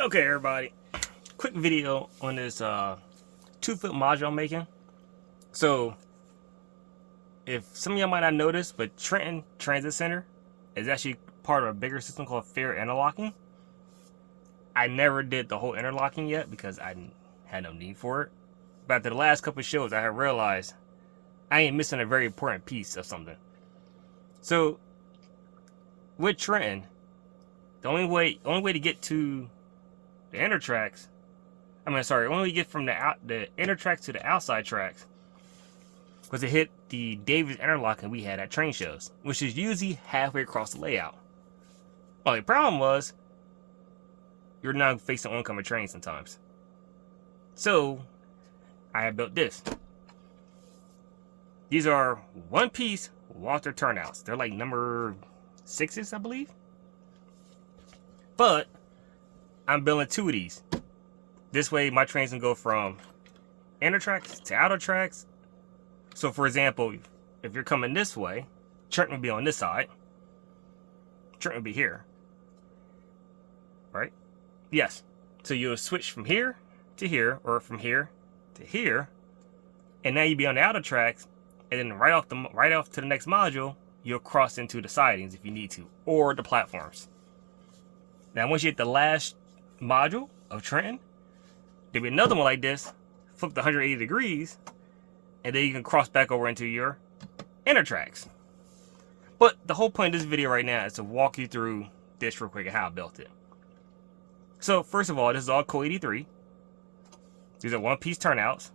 Okay, everybody, quick video on this 2-foot module I'm making. So if some of y'all might not notice, but Trenton Transit Center is actually part of a bigger system called interlocking. I never did the whole interlocking yet because I had no need for it. But after the last couple of shows, I have realized I ain't missing a very important piece of something. So with Trenton, the only way to get to the inner tracks, only way to get from the inner tracks to the outside tracks was to hit the Davis interlocking we had at train shows, which is usually halfway across the layout. Only problem was you're now facing oncoming trains sometimes. So I have built this. These are one-piece Walter turnouts. They're like number 6s, I believe. But I'm building 2 of these. This way my trains can go from inner tracks to outer tracks. So for example, if you're coming this way, Trenton would be on this side. Trenton would be here. Right? Yes. So you'll switch from here to here, or from here to here, and now you'd be on the outer tracks, and then right off to the next module, you'll cross into the sidings if you need to, or the platforms. Now once you hit the last module of Trenton, there'll be another one like this, flipped 180 degrees, and then you can cross back over into your inner tracks. But the whole point of this video right now is to walk you through this real quick and how I built it. So first of all, this is all Code 83. These are one-piece turnouts.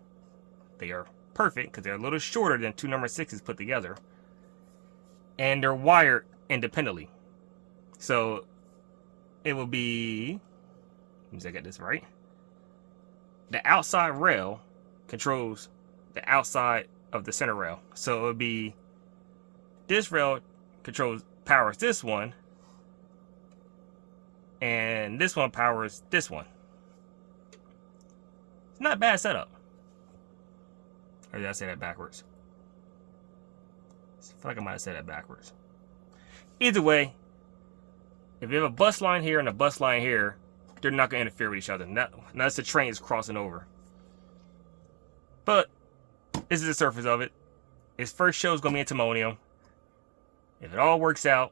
They are perfect because they're a little shorter than 2 number 6s put together. And they're wired independently. So it will be, let me see if I get this right. The outside rail controls the outside of the center rail. So it would be this rail powers this one, and this one powers this one. It's not a bad setup. Or did I say that backwards? I feel like I might have said that backwards. Either way, if you have a bus line here and a bus line here, they're not going to interfere with each other. Unless the train is crossing over. But this is the surface of it. His first show is going to be in Timonium. If it all works out,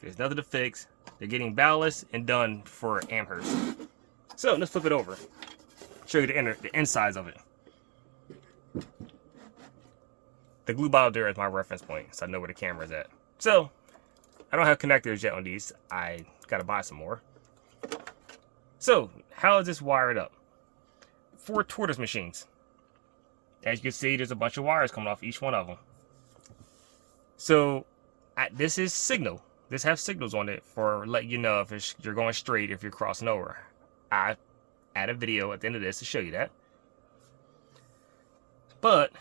there's nothing to fix. They're getting ballast and done for Amherst. So let's flip it over. Show you the insides of it. The glue bottle there is my reference point, so I know where the camera is at. So I don't have connectors yet on these. I gotta buy some more. So how is this wired up? 4 tortoise machines. As you can see, there's a bunch of wires coming off each one of them. So this is signal. This has signals on it for letting you know if you're going straight, if you're crossing over. I add a video at the end of this to show you that. But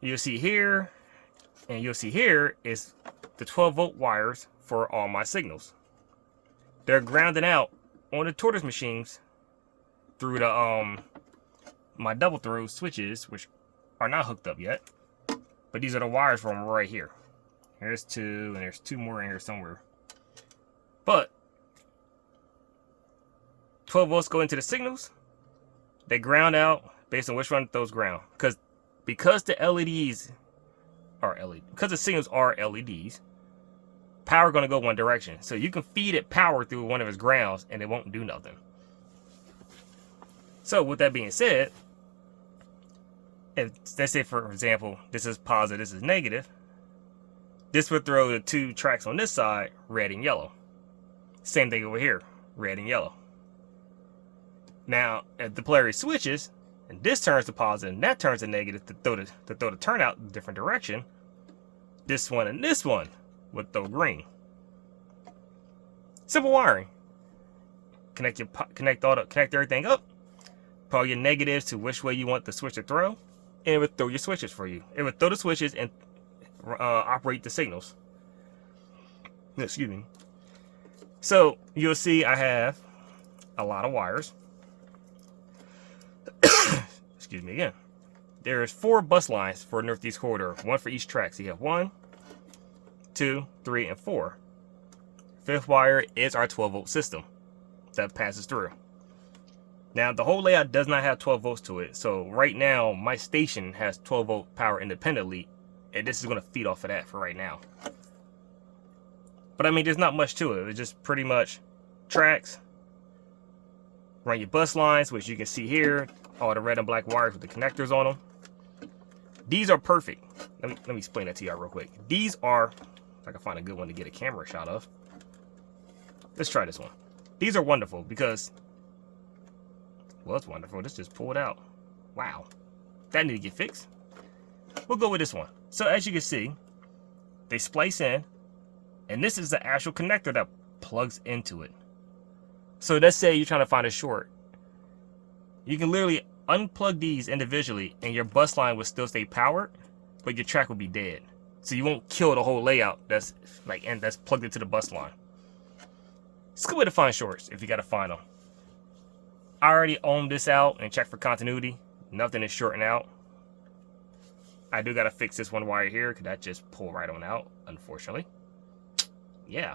you'll see here, and you'll see here is the 12-volt wires for all my signals. They're grounded out on the tortoise machines through the my double throw switches, which are not hooked up yet. But these are the wires from right here. Here's 2, and there's 2 more in here somewhere. But 12 volts go into the signals. They ground out based on which one those ground. Because the LEDs are LED, because the signals are LEDs, power going to go one direction. So you can feed it power through one of its grounds and it won't do nothing. So with that being said, if let's say for example this is positive, this is negative, this would throw the 2 tracks on this side red and yellow. Same thing over here, red and yellow. Now if the polarity switches and this turns to positive and that turns to negative to throw the turnout in a different direction, this one and this one would throw green. Simple wiring. Connect everything up. Put all your negatives to which way you want the switch to throw, and it would throw your switches for you. It would throw the switches and operate the signals. Excuse me. So you'll see I have a lot of wires. Excuse me again. There's 4 bus lines for Northeast Corridor, 1 for each track. So you have 1, 2, 3, and 4. 5th wire is our 12-volt system that passes through. Now, the whole layout does not have 12 volts to it. So right now, my station has 12 volt power independently, and this is going to feed off of that for right now. But I mean, there's not much to it. It's just pretty much tracks, run your bus lines, which you can see here, all the red and black wires with the connectors on them. These are perfect. Let me explain that to y'all real quick. These are, if I can find a good one to get a camera shot of. Let's try this one. These are wonderful because, well, it's wonderful. This just pulled out. Wow. That need to get fixed. We'll go with this one. So as you can see, they splice in, and this is the actual connector that plugs into it. So let's say you're trying to find a short. You can literally unplug these individually and your bus line will still stay powered, but your track will be dead. So you won't kill the whole layout that's plugged into the bus line. It's a good way to find shorts if you gotta find them. I already owned this out and checked for continuity. Nothing is shorting out. I do gotta fix this one wire here because that just pulled right on out, unfortunately. Yeah.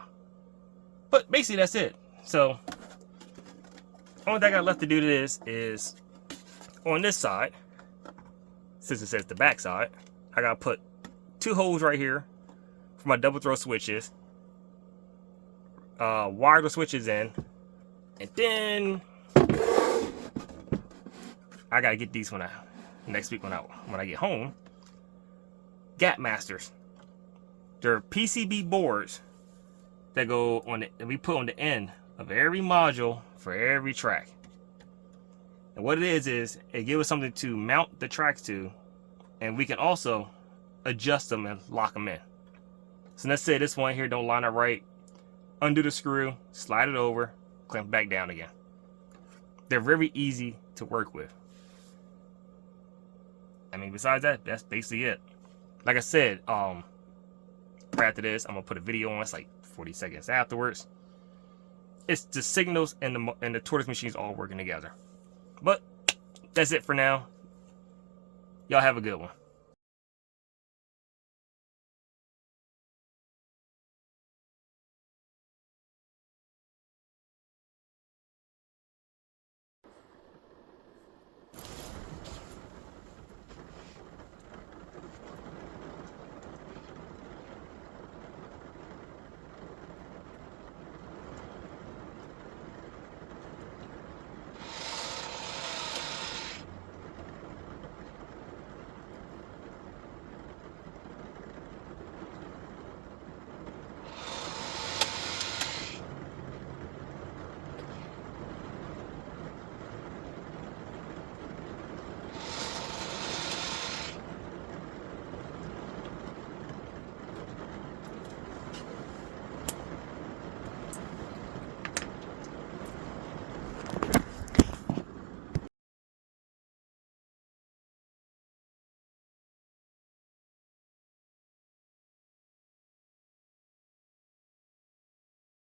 But basically that's it. So only thing I got left to do to this is on this side, since it says the back side, I gotta put 2 holes right here for my double throw switches, wire the switches in, and then I gotta get these next week when I get home. Gap masters. They're PCB boards that go on that we put on the end of every module for every track. And what it is it gives us something to mount the tracks to, and we can also adjust them and lock them in. So let's say this one here don't line up right. Undo the screw, slide it over, clamp back down again. They're very easy to work with. I mean, besides that, that's basically it. Like I said, right after this, I'm gonna put a video on. It's like 40 seconds afterwards. It's the signals and the tortoise machines all working together. But that's it for now. Y'all have a good one.